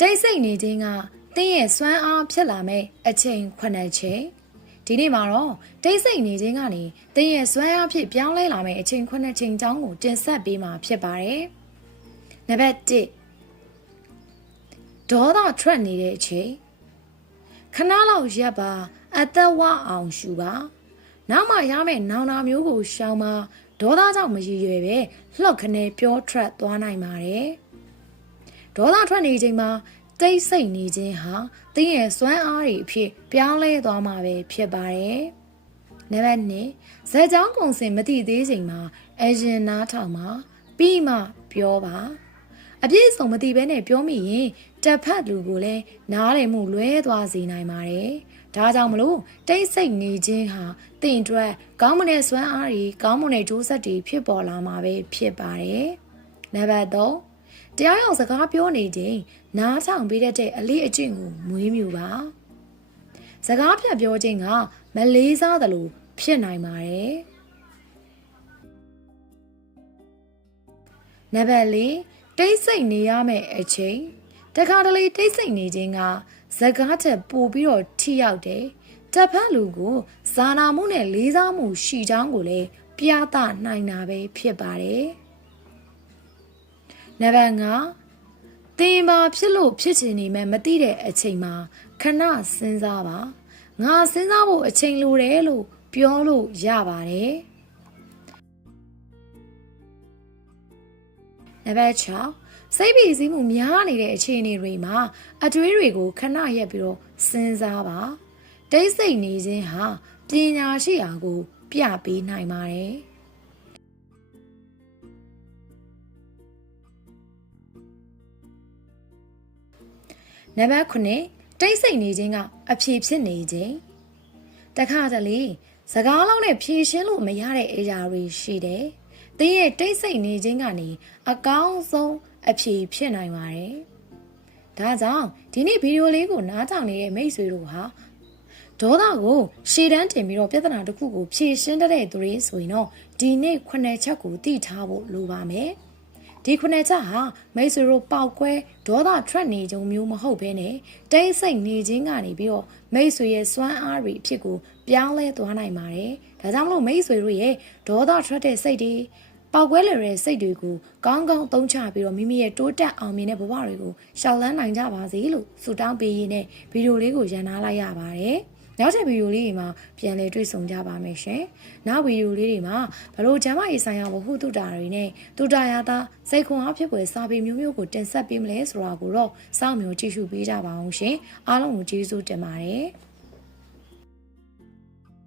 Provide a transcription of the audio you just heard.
တိတ်ဆိတ်နေခြင်းကတင်းရဲ့စွမ်းအားဖြစ်လာမဲ့အချိန်9ချိန်ဒီနေ့မှာတော့တိတ်ဆိတ်နေခြင်းကနေတင်းရဲ့စွမ်းအားဖြစ်ပြောင်းလဲလာမဲ့အချိန်9ချိန်ကြောင်းကိုတင်ဆက်ပေးမှာဖြစ်ပါတယ်နံပါတ်1ဒေါသထွက်နေတဲ့အချိန်ခဏလောက်ရပ်ပါအသက်ဝအောင်ရှူပါနောက်မှရမယ့်နောင်နာမျိုးကိုရှောင်ပါဒေါသကြောင့်မရည်ရွယ်ပဲလှော့ခနဲပြောထွက်သွားနိုင်ပါတယ် ဒေါသထွက်နေချိန်မှာတိတ်ဆိတ်နေခြင်းဟာတင်းရဲ့စွမ်းအားတွေအဖြစ်ပြောင်းလဲသွားမှာပဲဖြစ်ပါတယ်နံပါတ်2ဇက်ကြောင်းကုံစင်မတိသေးချိန်မှာအရင်နားထောင်မှာပြီးမှပြောပါအပြည့်စုံမသိဘဲနဲ့ပြောမိရင်တက်ဖတ်လူကိုလည်းနားလည်မှုလွဲသွားစေနိုင်ပါတယ်။ဒါကြောင့်မလို့တိတ်ဆိတ်နေခြင်းဟာတင့်အတွက်ကောင်းမွန်တဲ့စွမ်းအားတွေကောင်းမွန်တဲ့ကြိုးဆက်တွေဖြစ်ပေါ်လာမှာပဲဖြစ်ပါတယ်။နံပါတ်3 တရားရောက်စကားပြောနေခြင်းနားထောင်ပေးတတ်တဲ့အလေးအကျင့်ကိုမွေးမြူပါ။စကားဖြတ်ပြောခြင်းကမလေးစားသလိုဖြစ်နိုင်ပါတယ်။နံပါတ်4တိတ်ဆိတ်နေရမယ့်အချိန်တခါတလေတိတ်ဆိတ်နေခြင်းကဇကားချက်ပို့ပြီးတော့ထိရောက်တယ်တပ်ဖက်လူကိုဇာနာမှုနဲ့လေးစားမှုရှိချောင်းကိုလည်းပြသနိုင်တာပဲဖြစ်ပါတယ် နံပါတ်5တင်ပါဖြစ်လို့ဖြစ်ချင်နေမှမသိတဲ့အချိန်မှာခဏစဉ်းစားပါငါစဉ်းစားဖို့အချိန်လိုတယ်လို့ပြောလို့ရပါတယ်နံပါတ်6စိတ်ပီစည်းမှုများနေတဲ့အခြေအနေတွေမှာအတွေးတွေကိုခဏရက်ပြီးတော့စဉ်းစားပါတိတ်ဆိတ်နေခြင်းဟာပညာရှိရာကို ပြပေးနိုင်ပါတယ် နံပါတ်9တိတ်ဆိတ်နေခြင်းကအဖြေဖြစ်နေခြင်းတခါတလေစကားလုံးနဲ့ဖြေရှင်းလို့မရတဲ့အရာတွေရှိတယ်။တင်းရဲ့တိတ်ဆိတ်နေခြင်းကနေအကောင်းဆုံးအဖြေဖြစ်နိုင်ပါတယ်။ဒါကြောင့်ဒီနေ့ဗီဒီယိုလေးကိုနားထောင်နေတဲ့မိတ်ဆွေတို့ဟာဒေါသကိုရှေ့တန်းတင်ပြီးတော့ပြဿနာတစ်ခုကိုဖြေရှင်းတတ်တဲ့သူတွေဆိုရင်တော့ဒီနေ့ခုနှစ်ချက်ကိုသိထားဖို့လိုပါမယ်။ ဒီခုနှစ်ချက်ဟာမိတ်ဆွေတို့ပောက်ကွဲဒေါသထွက်နေကြုံမျိုးမဟုတ်ဘဲနဲ့တိတ်ဆိတ်နေခြင်းကနေပြီးတော့မိတ်ဆွေရဲ့စွမ်းအားတွေအဖြစ်ကိုပြောင်းလဲသွားနိုင်ပါတယ်။ဒါကြောင့်မလို့မိတ်ဆွေတို့ရဲ့ဒေါသထွက်တဲ့စိတ်တွေပောက်ကွဲလည်တဲ့စိတ်တွေကိုကောင်းကောင်းသုံးချပြီးတော့မိမိရဲ့တိုးတက်အောင်မြင်တဲ့ဘဝတွေကိုရှောင်လန်းနိုင်ကြပါစေလို့ဆုတောင်းပေးရင်းနဲ့ဗီဒီယိုလေးကိုရန်နာလိုက်ရပါတယ်။ နောက်တဲ့ဗီဒီယိုလေးတွေမှာပြန်လည်တွေ့ဆုံကြပါမယ်ရှင်။နောက်ဗီဒီယိုလေးတွေမှာဘလို့ကျမ်းမာရေးဆိုင်ရာဘဟုတုတာတွေနဲ့တုတာရတာစိတ်ခွန်အားဖြစ်ပွဲစာပေမျိုးမျိုးကိုတင်ဆက်ပေးမလဲဆိုတာကိုတော့စောင့်မျှော်ကြည့်ရှုပေးကြပါအောင်ရှင်။အားလုံးကိုကျေးဇူးတင်ပါတယ်။